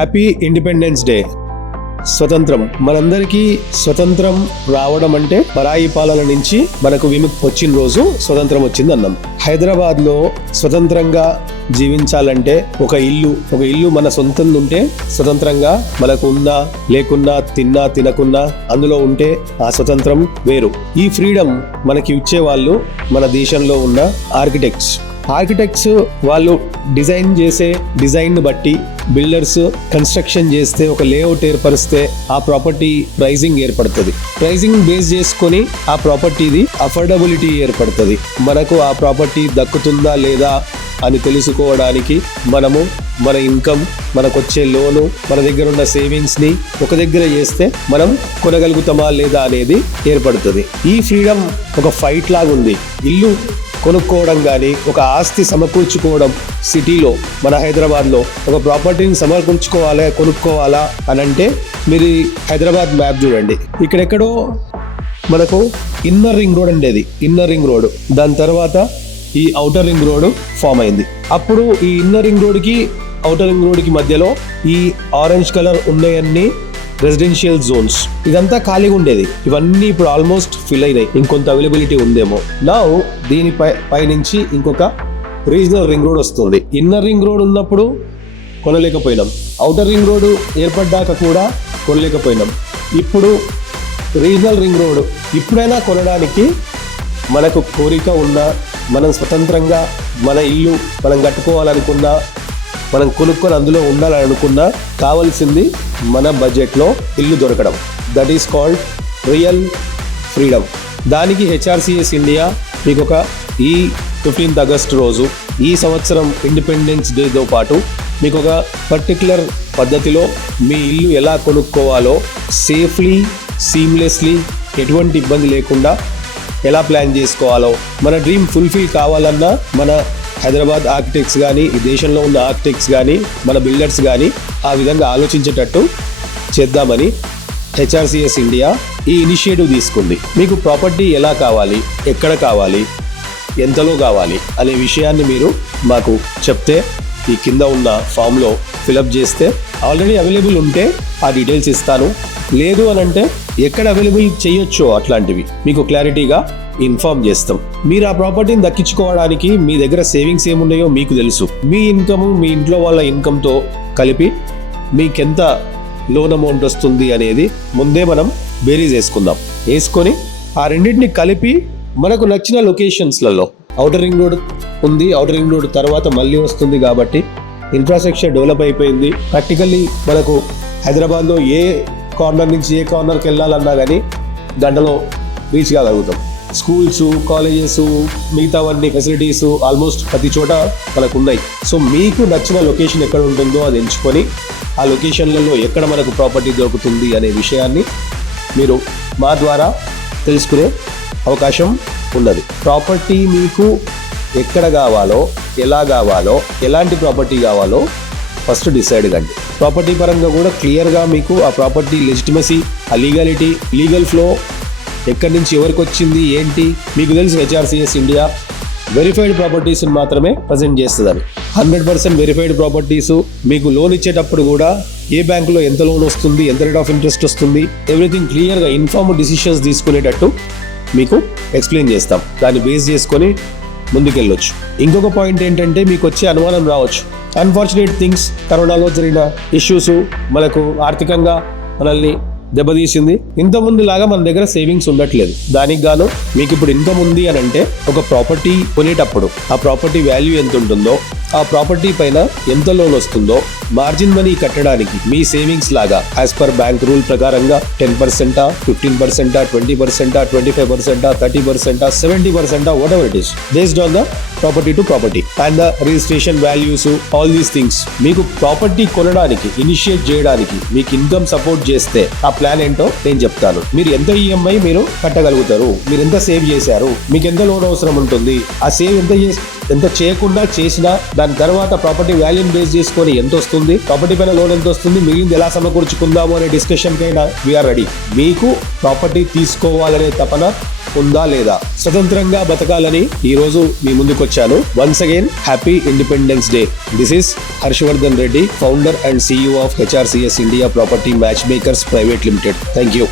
Happy independence day. స్వతంత్రం, మనందరికీ స్వతంత్రం రావడం అంటే పరాయి పాలన నుంచి మనకు విముక్తి వచ్చిన రోజు స్వతంత్రం వచ్చింది అన్నాం. హైదరాబాద్ లో స్వతంత్రంగా జీవించాలంటే ఒక ఇల్లు మన సొంతం ఉంటే స్వతంత్రంగా మనకు ఉన్నా లేకున్నా తిన్నా తినకున్నా అందులో ఉంటే ఆ స్వతంత్రం వేరు. ఈ ఫ్రీడమ్ మనకి ఇచ్చే వాళ్ళు మన దేశంలో ఉన్న ఆర్కిటెక్ట్స్ వాళ్ళు డిజైన్ చేసే డిజైన్ ని బట్టి బిల్డర్స్ కన్స్ట్రక్షన్ చేస్తే ఒక లేఅవుట్ ఏర్పరిస్తే ఆ ప్రాపర్టీ ప్రైజింగ్ ఏర్పడుతుంది. ప్రైజింగ్ బేస్ చేసుకొని ఆ ప్రాపర్టీది అఫోర్డబిలిటీ ఏర్పడుతుంది. మనకు ఆ ప్రాపర్టీ దక్కుతుందా లేదా అని తెలుసుకోవడానికి మనము మన ఇన్కమ్, మనకొచ్చే లోను, మన దగ్గర ఉన్న సేవింగ్స్ ని ఒక దగ్గర చేస్తే మనం కొనగలుగుతామా లేదా అనేది ఏర్పడుతుంది. ఈ ఫ్రీడమ్ ఒక ఫైట్ లాగా ఉంది. ఇల్లు కొనుక్కోవడం కానీ, ఒక ఆస్తి సమకూర్చుకోవడం, సిటీలో మన హైదరాబాద్లో ఒక ప్రాపర్టీని కొనుక్కోవాలా అని అంటే మీరు హైదరాబాద్ మ్యాప్ చూడండి. ఇక్కడెక్కడో మనకు ఇన్నర్ రింగ్ రోడ్ ఉండేది. ఇన్నర్ రింగ్ రోడ్ దాని తర్వాత ఈ ఔటర్ రింగ్ రోడ్ ఫామ్ అయింది. అప్పుడు ఈ ఇన్నర్ రింగ్ రోడ్కి ఔటర్ రింగ్ రోడ్కి మధ్యలో ఈ ఆరెంజ్ కలర్ ఉన్నాయన్నీ రెసిడెన్షియల్ జోన్స్. ఇదంతా ఖాళీగా ఉండేది. ఇవన్నీ ఇప్పుడు ఆల్మోస్ట్ ఫిల్ అయినాయి. ఇంకొంత అవైలబిలిటీ ఉందేమో. నా దీని పైనుంచి ఇంకొక రీజనల్ రింగ్ రోడ్ వస్తుంది. ఇన్నర్ రింగ్ రోడ్ ఉన్నప్పుడు కొనలేకపోయినాం, ఔటర్ రింగ్ రోడ్ ఏర్పడ్డాక కూడా కొనలేకపోయినాం. ఇప్పుడు రీజనల్ రింగ్ రోడ్ ఇప్పుడైనా కొనడానికి మనకు కోరిక ఉన్నా, మనం స్వతంత్రంగా మన ఇల్లు మనం కట్టుకోవాలనుకున్నా, మనం కొనుక్కొని అందులో ఉండాలనుకున్నా కావాల్సింది మన బడ్జెట్లో ఇల్లు దొరకడం. That is called real freedom. దానికి హెచ్ఆర్సిఎస్ ఇండియా మీకు ఒక ఈ 15th ఆగస్ట్ రోజు ఈ సంవత్సరం ఇండిపెండెన్స్ డేతో పాటు మీకు ఒక పర్టికులర్ పద్ధతిలో మీ ఇల్లు ఎలా కొనుక్కోవాలో సేఫ్లీ, సీమ్లెస్లీ, ఎటువంటి ఇబ్బంది లేకుండా ఎలా ప్లాన్ చేసుకోవాలో, మన డ్రీమ్ ఫుల్ఫిల్ కావాలన్నా మన హైదరాబాద్ ఆర్కిటెక్ట్స్ కానీ, ఈ దేశంలో ఉన్న ఆర్కిటెక్ట్స్ కానీ, మన బిల్డర్స్ కానీ ఆ విధంగా ఆలోచించేటట్టు చేద్దామని హెచ్ఆర్సిఎస్ ఇండియా ఈ ఇనిషియేటివ్ తీసుకుంది. మీకు ప్రాపర్టీ ఎలా కావాలి, ఎక్కడ కావాలి, ఎంతలో కావాలి అనే విషయాన్ని మీరు మాకు చెప్తే ఈ కింద ఉన్న ఫామ్లో ఫిలప్ చేస్తే ఆల్రెడీ అవైలబుల్ ఉంటే ఆ డీటెయిల్స్ ఇస్తాను. లేదు అని అంటే ఎక్కడ అవైలబుల్ చేయొచ్చో అట్లాంటివి మీకు క్లారిటీగా ఇన్ఫార్మ్ చేస్తాం. మీరు ఆ ప్రాపర్టీని దక్కించుకోవడానికి మీ దగ్గర సేవింగ్స్ ఏమున్నాయో మీకు తెలుసు. మీ ఇన్కమ్ మీ ఇంట్లో వాళ్ళ ఇన్కమ్తో కలిపి మీకెంత లోన్ అమౌంట్ వస్తుంది అనేది ముందే మనం బేరీజ్ వేసుకొని ఆ రెండింటిని కలిపి మనకు నచ్చిన లొకేషన్స్లలో, ఔటర్ రింగ్ రోడ్ ఉంది, ఔటర్ రింగ్ రోడ్ తర్వాత మళ్ళీ వస్తుంది కాబట్టి ఇన్ఫ్రాస్ట్రక్చర్ డెవలప్ అయిపోయింది. ప్రాక్టికల్లీ మనకు హైదరాబాద్లో ఏ కార్నర్ నుంచి ఏ కార్నర్కి వెళ్ళాలన్నా కానీ గంటలో రీచ్ కాగలుగుతాం. స్కూల్స్, కాలేజెస్, మిగతావన్నీ ఫెసిలిటీస్ ఆల్మోస్ట్ ప్రతి చోట మనకు ఉన్నాయి. సో మీకు నచ్చిన లొకేషన్ ఎక్కడ ఉంటుందో అది ఎంచుకొని ఆ లొకేషన్లలో ఎక్కడ మనకు ప్రాపర్టీ దొరుకుతుంది అనే విషయాన్ని మీరు మా ద్వారా తెలుసుకునే అవకాశం ఉన్నది. ప్రాపర్టీ మీకు ఎక్కడ కావాలో, ఎలా కావాలో, ఎలాంటి ప్రాపర్టీ కావాలో ఫస్ట్ డిసైడ్ కండి. ప్రాపర్టీ పరంగా కూడా క్లియర్గా మీకు ఆ ప్రాపర్టీ లెజిటిమసీ, ఆ లీగాలిటీ, లీగల్ ఫ్లో ఎక్కడి నుంచి ఎవరికి వచ్చింది ఏంటి మీకు తెలుసు. హెచ్ఆర్సిఎస్ ఇండియా వెరిఫైడ్ ప్రాపర్టీస్ మాత్రమే ప్రజెంట్ చేస్తుందని. 100% వెరిఫైడ్ ప్రాపర్టీస్ మీకు లోన్ ఇచ్చేటప్పుడు కూడా ఏ బ్యాంకులో ఎంత లోన్ వస్తుంది, ఎంత రేట్ ఆఫ్ ఇంట్రెస్ట్ వస్తుంది, ఎవ్రీథింగ్ క్లియర్గా ఇన్ఫార్మ్డ్ డిసిషన్స్ తీసుకునేటట్టు మీకు ఎక్స్ప్లెయిన్ చేస్తాం. దాన్ని బేస్ చేసుకొని ముందుకెళ్ళొచ్చు. ఇంకొక పాయింట్ ఏంటంటే మీకు వచ్చే అనుమానం రావచ్చు, అన్ఫార్చునేట్ థింగ్స్, కరోనాలో జరిగిన ఇష్యూస్ మనకు ఆర్థికంగా మనల్ని దెబ్బతీసింది. ఇంతకుముందు లాగా మన దగ్గర సేవింగ్స్ ఉండట్లేదు. దానికి గాను మీకు ఇప్పుడు ఇన్కమ్ ఉంది అని అంటే ఒక ప్రాపర్టీ కొనేటప్పుడు ఆ ప్రాపర్టీ వాల్యూ ఎంత ఉంటుందో, ఆ ప్రాపర్టీ పైన ఎంత లోన్ వస్తుందో, మార్జిన్ మనీ కట్టడానికి మీ సేవింగ్స్ లాగా యాజ్ పర్ బ్యాంక్ రూల్ ప్రకారంగా 10%, 15%, 20%, 25%, 30%, 70%, what ever it is, based on the property to property and the registration values, all these things. మీకు ప్రాపర్టీ కొనడానికి, ఇనిషియేట్ చేయడానికి మీకు ఇన్కమ్ సపోర్ట్ చేస్తే ఆ ప్లాన్ ఏంటో నేను చెప్తాను. మీరు ఎంత ఈఎంఐ మీరు కట్టగలుగుతారు, మీరు ఎంత సేవ్ చేశారు, మీకు ఎంత లోన్ అవసరం ఉంటుంది, ఆ సేవ్ ఎంత చేయకుండా చేసినా దాని తర్వాత ప్రాపర్టీ వాల్యూని బేస్ చేసుకొని ఎంత వస్తుంది, ప్రాపర్టీ పైన లోన్ ఎంత వస్తుంది, మిగిలింది ఎలా సమకూర్చుకుందాము అనే డిస్కషన్ కైనా వీఆర్ రెడీ. మీకు ప్రాపర్టీ తీసుకోవాలనే తపన ఉందా లేదా, స్వతంత్రంగా బతకాలని ఈ రోజు మీ ముందుకు వచ్చాను. Once again happy independence day. This is Harshavardhan Reddy, founder and CEO of HRCS India Property Matchmakers Private Limited. Thank you.